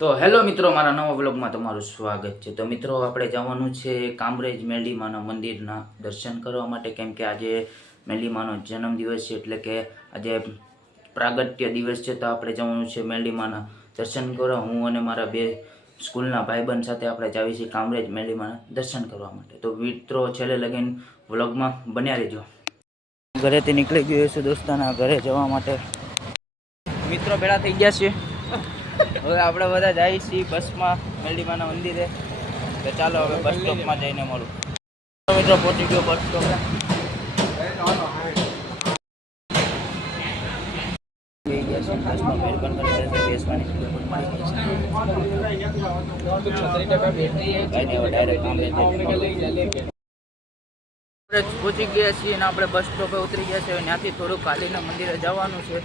તો હેલો મિત્રો, મારા નવા વ્લોગમાં તમારું સ્વાગત છે। તો મિત્રો, આપણે જવાનું છે કામરેજ મેરડીમાના મંદિરના દર્શન કરવા માટે, કેમ કે આજે મેરડીમાનો જન્મદિવસ છે, એટલે કે આજે પ્રાગટ્ય દિવસ છે। તો આપણે જવાનું છે મેરડીમાના દર્શન કરવા। હું અને મારા બે સ્કૂલના ભાઈબંધ સાથે આપણે જાવી છીએ કામરેજ મેરડીમાના દર્શન કરવા માટે। તો મિત્રો, છેલ્લે લગીને વ્લોગમાં બન્યા રહેજો। ઘરેથી નીકળી ગયો છે દોસ્તાના ઘરે જવા માટે। મિત્રો ભેળા થઈ ગયા છે। હવે આપણે બધા જઈએ છીએ બસમાં મેરડીમાના મંદિરે। તો ચાલો હવે બસ સ્ટોપમાં જઈને મળું। મિત્રો પહોંચી ગયો બસ સ્ટોપ। પહોંચી ગયા છીએ અને આપણે બસ સ્ટોપે ઉતરી ગયા છે। ત્યાંથી થોડુંક કાલીના મંદિરે જવાનું છે,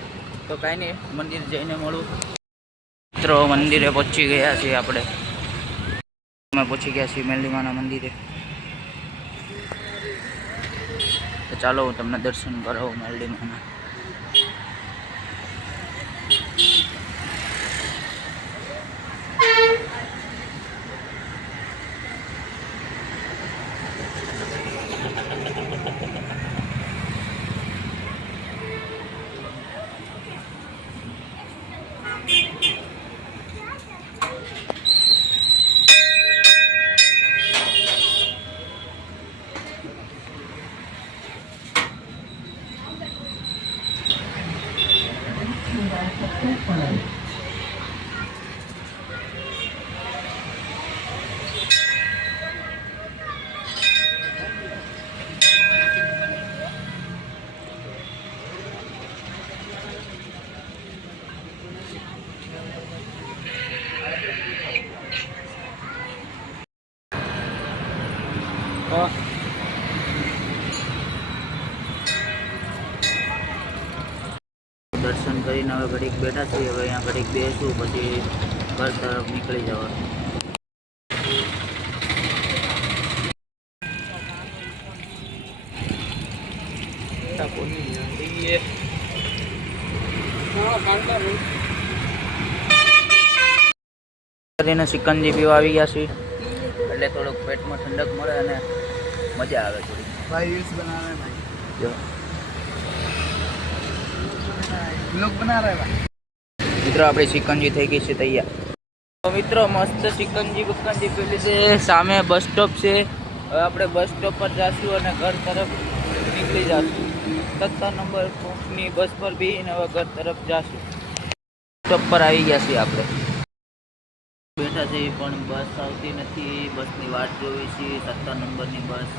તો કાંઈ નહીં, મંદિર જઈને મળું। મિત્રો મંદિરે પહોંચી ગયા છીએ આપણે પહોંચી ગયા છીએ મેરડીમાના મંદિરે। તો ચાલો હું તમને દર્શન કરાવું મેરડીમાના। દર્શન કરીને હવે ઘડીક બેઠા છીએ। હવે અહીંયા ઘડીક બેસું, પછી ઘર તરફ નીકળી જવાનું। સિકંજી પીવા આવી ગયા છીએ, એટલે થોડુંક પેટમાં ઠંડક મળે અને મજા આવે થોડી। भाई रील्स बना रहे हैं भाई, જો लोग बना रहे हैं भाई। મિત્રો, આપણી સિકંજી થઈ ગઈ છે તૈયાર। તો મિત્રો, મસ્ત સિકંજી બકંજી પી લીધે। સામે બસ સ્ટોપ છે। હવે આપણે બસ સ્ટોપ પર જઈશું અને ઘર તરફ નીકળી જઈશું। 17 નંબર ની બસ પર બેસીને હવે ઘર તરફ જઈશું। સ્ટોપ પર આવી ગયા છીએ આપણે, બેઠા છે પણ બસ આવતી નથી। બસની વાટ જોવી છે, 17 નંબરની બસ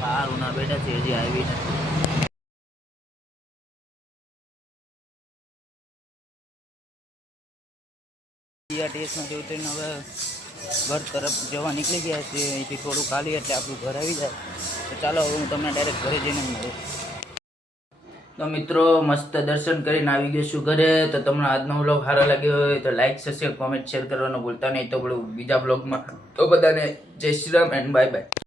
સારું ના બેઠા છે, હજી આવી નથી। ટીએસમાંથી ઉતરીને હવે ઘર તરફ જવા નીકળી ગયા છે। અહીંથી થોડું ખાલી એટલે આપણું ઘર આવી જાય। તો ચાલો હવે હું તમને ડાયરેક્ટ ઘરે જઈને મળું। તો મિત્રો, મસ્ત દર્શન કરીને આવી ગયો છું ઘરે। તો તમને આજનો વ્લોગ સારો લાગ્યો હોય તો લાઈક, સબસ્ક્રાઇબ, કોમેન્ટ, શેર કરવાનું ભૂલતા નહીં। તો બીજા વ્લોગમાં તો બધાને જય Shri Ram and bye bye.